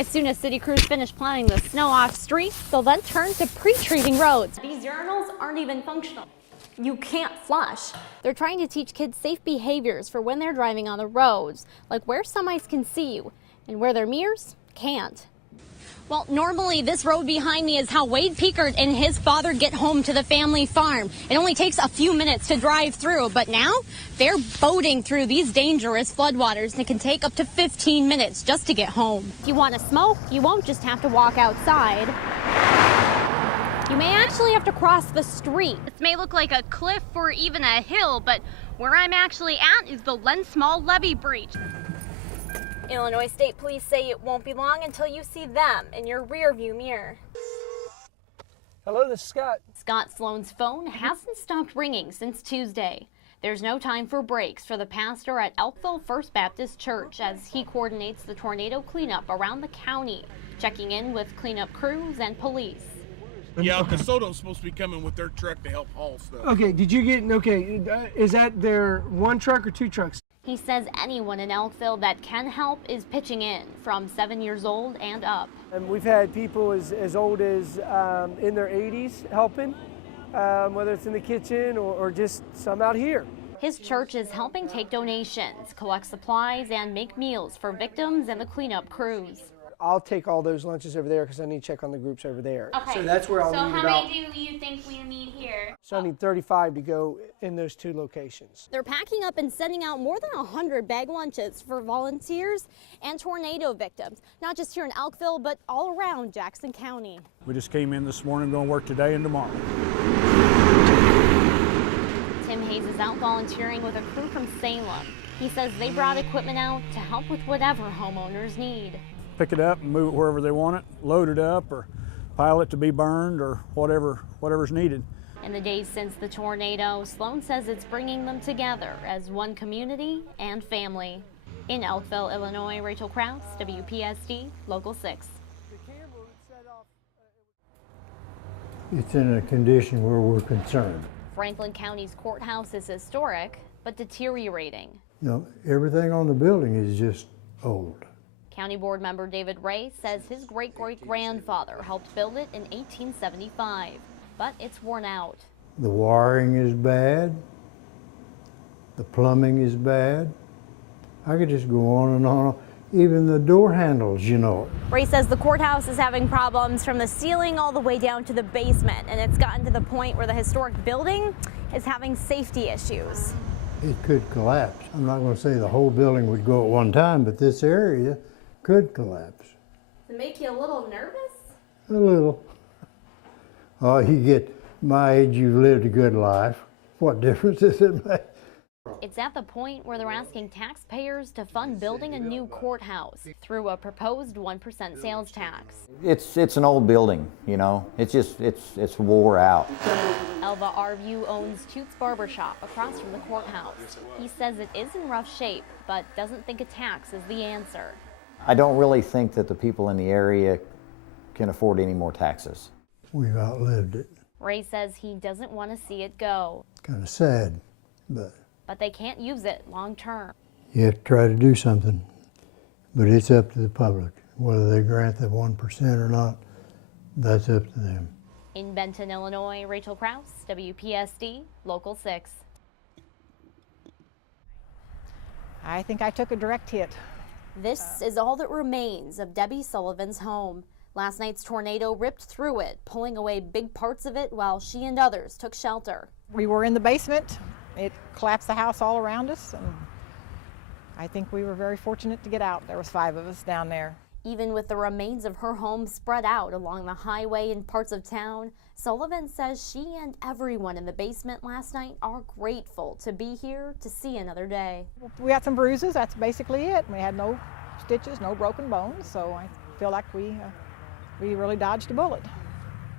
As soon as city crews finish plowing the snow off streets, they'll then turn to pre-treating roads. These urinals aren't even functional. You can't flush. They're trying to teach kids safe behaviors for when they're driving on the roads, like where semis can see you and where their mirrors can't. Well, normally this road behind me is how Wade Pickard and his father get home to the family farm. It only takes a few minutes to drive through, but now they're boating through these dangerous floodwaters and it can take up to 15 minutes just to get home. If you want to smoke, you won't just have to walk outside. You may actually have to cross the street. This may look like a cliff or even a hill, but where I'm actually at is the Len Small levee breach. Illinois State Police say it won't be long until you see them in your rearview mirror. Hello, this is Scott. Scott Sloan's phone hasn't stopped ringing since Tuesday. There's no time for breaks for the pastor at Elkville First Baptist Church as he coordinates the tornado cleanup around the county, checking in with cleanup crews and police. Yeah, DeSoto's supposed to be coming with their truck to help haul stuff. Okay, did you get, is that their one truck or two trucks? He says anyone in Elkville that can help is pitching in, from 7 years old and up. And we've had people as old as in their 80s helping, whether it's in the kitchen or just some out here. His church is helping take donations, collect supplies, and make meals for victims and the cleanup crews. I'll take all those lunches over there because I need to check on the groups over there. Okay. So that's where I'll So need how about, many do you think we need here? so I need 35 to go in those two locations. They're packing up and sending out more than 100 bag lunches for volunteers and tornado victims, not just here in Elkville, but all around Jackson County. We just came in this morning, going to work today and tomorrow. Tim Hayes is out volunteering with a crew from Salem. He says they brought equipment out to help with whatever homeowners need. Pick it up and move it wherever they want it, load it up or pile it to be burned or whatever's needed. In the days since the tornado, Sloan says it's bringing them together as one community and family. In Elkville, Illinois, Rachael Krause, WPSD, Local 6. It's in a condition where we're concerned. Franklin County's courthouse is historic, but deteriorating. You know, everything on the building is just old. County Board member David Ray says his great-great-grandfather helped build it in 1875, but it's worn out. The wiring is bad. The plumbing is bad. I could just go on and on. Even the door handles, you know. Ray says the courthouse is having problems from the ceiling all the way down to the basement, and it's gotten to the point where the historic building is having safety issues. It could collapse. I'm not going to say the whole building would go at one time, but this area could collapse. Does it make you a little nervous? A little. Oh, you get my age, you've lived a good life. What difference does it make? It's at the point where they're asking taxpayers to fund building a new courthouse through a proposed 1% sales tax. It's an old building, you know. It's wore out. Elva Arview owns Toots Barbershop across from the courthouse. He says it is in rough shape, but doesn't think a tax is the answer. I don't really think that the people in the area can afford any more taxes. We've outlived it. Ray says he doesn't want to see it go. Kind of sad, but they can't use it long term. you have to try to do something. But it's up to the public. Whether they grant the 1% or not, that's up to them. In Benton, Illinois, Rachael Krause, WPSD, Local 6. I think I took a direct hit. This is all that remains of Debbie Sullivan's home. Last night's tornado ripped through it, pulling away big parts of it while she and others took shelter. We were in the basement. It collapsed the house all around us, and I think we were very fortunate to get out. There was 5 of us down there. Even with the remains of her home spread out along the highway in parts of town, Sullivan says she and everyone in the basement last night are grateful to be here to see another day. We got some bruises, that's basically it. We had no stitches, no broken bones, so I feel like we really dodged a bullet.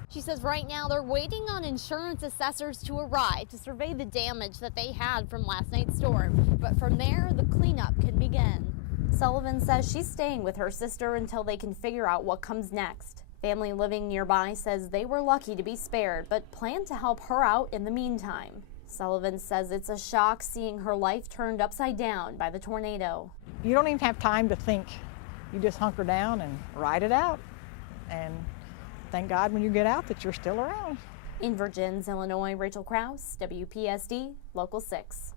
She says right now they're waiting on insurance assessors to arrive to survey the damage that they had from last night's storm. But from there, the cleanup can begin. Sullivan says she's staying with her sister until they can figure out what comes next. Family living nearby says they were lucky to be spared, but plan to help her out in the meantime. Sullivan says it's a shock seeing her life turned upside down by the tornado. You don't even have time to think you just hunker down and ride it out. And thank God when you get out that you're still around. In Virgins, Illinois, Rachael Krause, WPSD, Local 6.